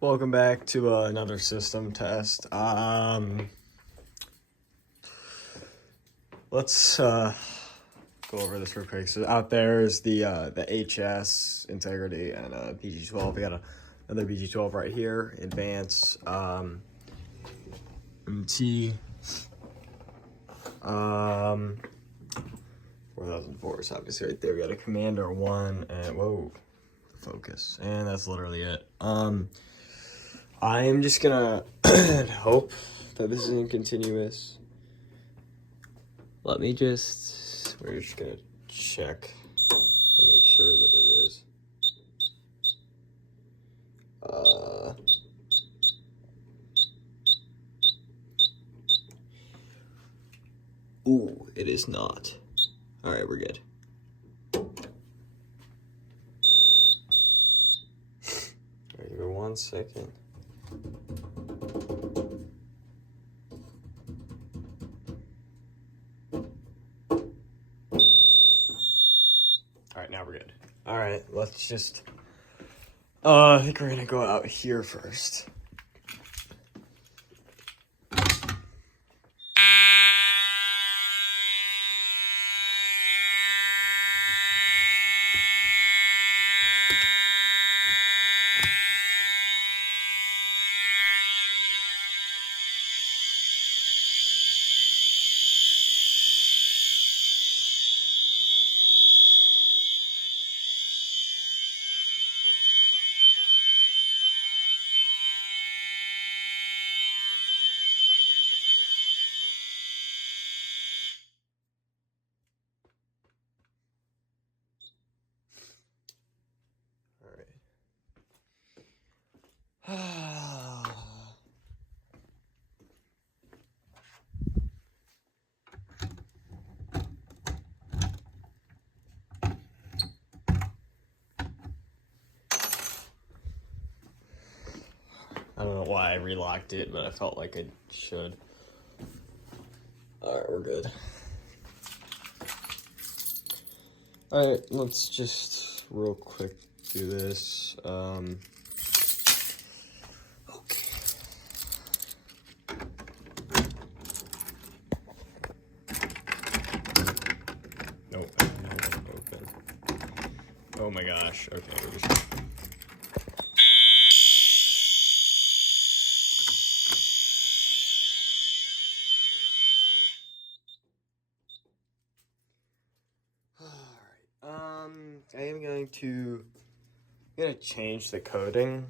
Welcome back to another system test. Let's go over this real quick. So out there is the HS integrity and BG12. We got another BG12 right here. Advance MT 4004s obviously right there. We got a Commander 1 and whoa, focus, and that's literally it. I am just gonna hope that this isn't continuous. We're just gonna check and make sure that it is. Ooh, it is not. All right, we're good. All right, give me 1 second. All right, now we're good. All right, let's just, I think we're gonna go out here first. I don't know why I relocked it, but I felt like I should. Alright, we're good. Alright, let's just real quick do this. Okay. Nope, open. Oh my gosh, okay, we're just... I am going to change the coding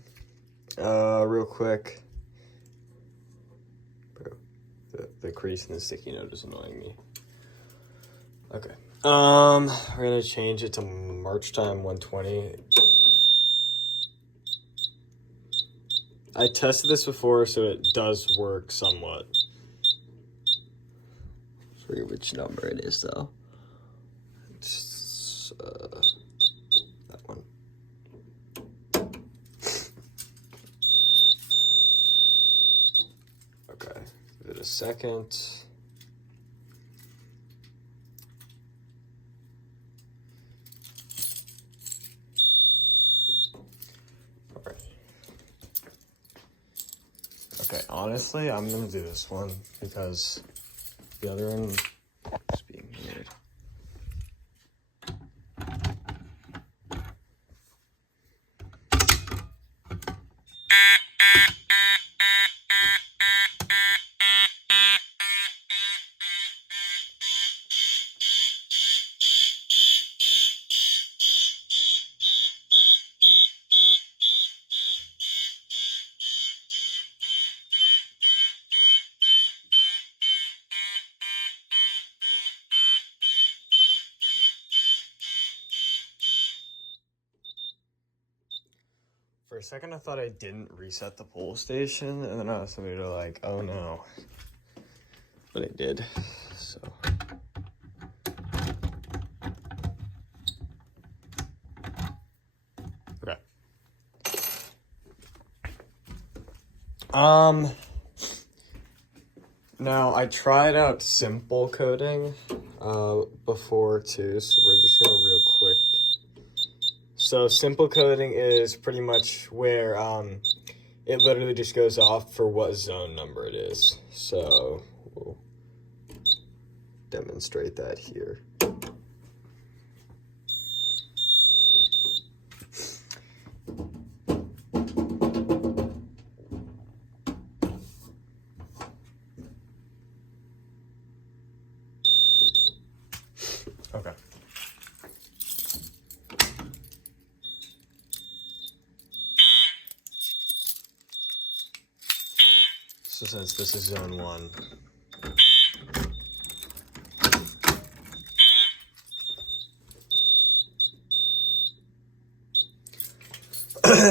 real quick. Bro, the crease in the sticky note is annoying me. Okay. We're gonna change it to March time 120. I tested this before, so it does work somewhat. I forget which number it is though. It's that one. Okay, give it a second. All right. Okay, honestly, I'm gonna do this one because the other one is being weird. For a second, I thought I didn't reset the pull station, and then I was somebody to like, oh no. But I did, so. Okay. Now I tried out simple coding before too, so we're just gonna real quick. So simple coding is pretty much where it literally just goes off for what zone number it is. So we'll demonstrate that here. Okay. So since this is zone 1,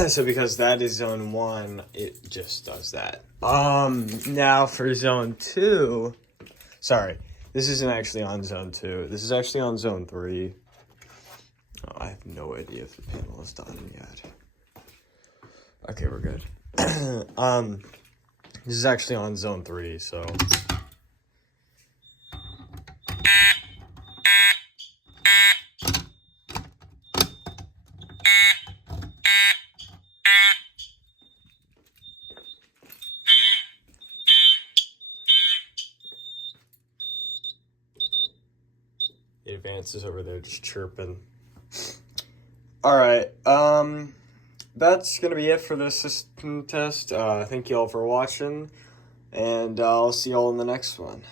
so because that is zone 1, it just does that. Now for zone 2, sorry, this isn't actually on zone 2. This is actually on zone 3. Oh, I have no idea if the panel is done yet. Okay, we're good. This is actually on zone 3, so. It advances over there just chirping. Alright, that's gonna be it for this system test. Thank you all for watching, and I'll see you all in the next one.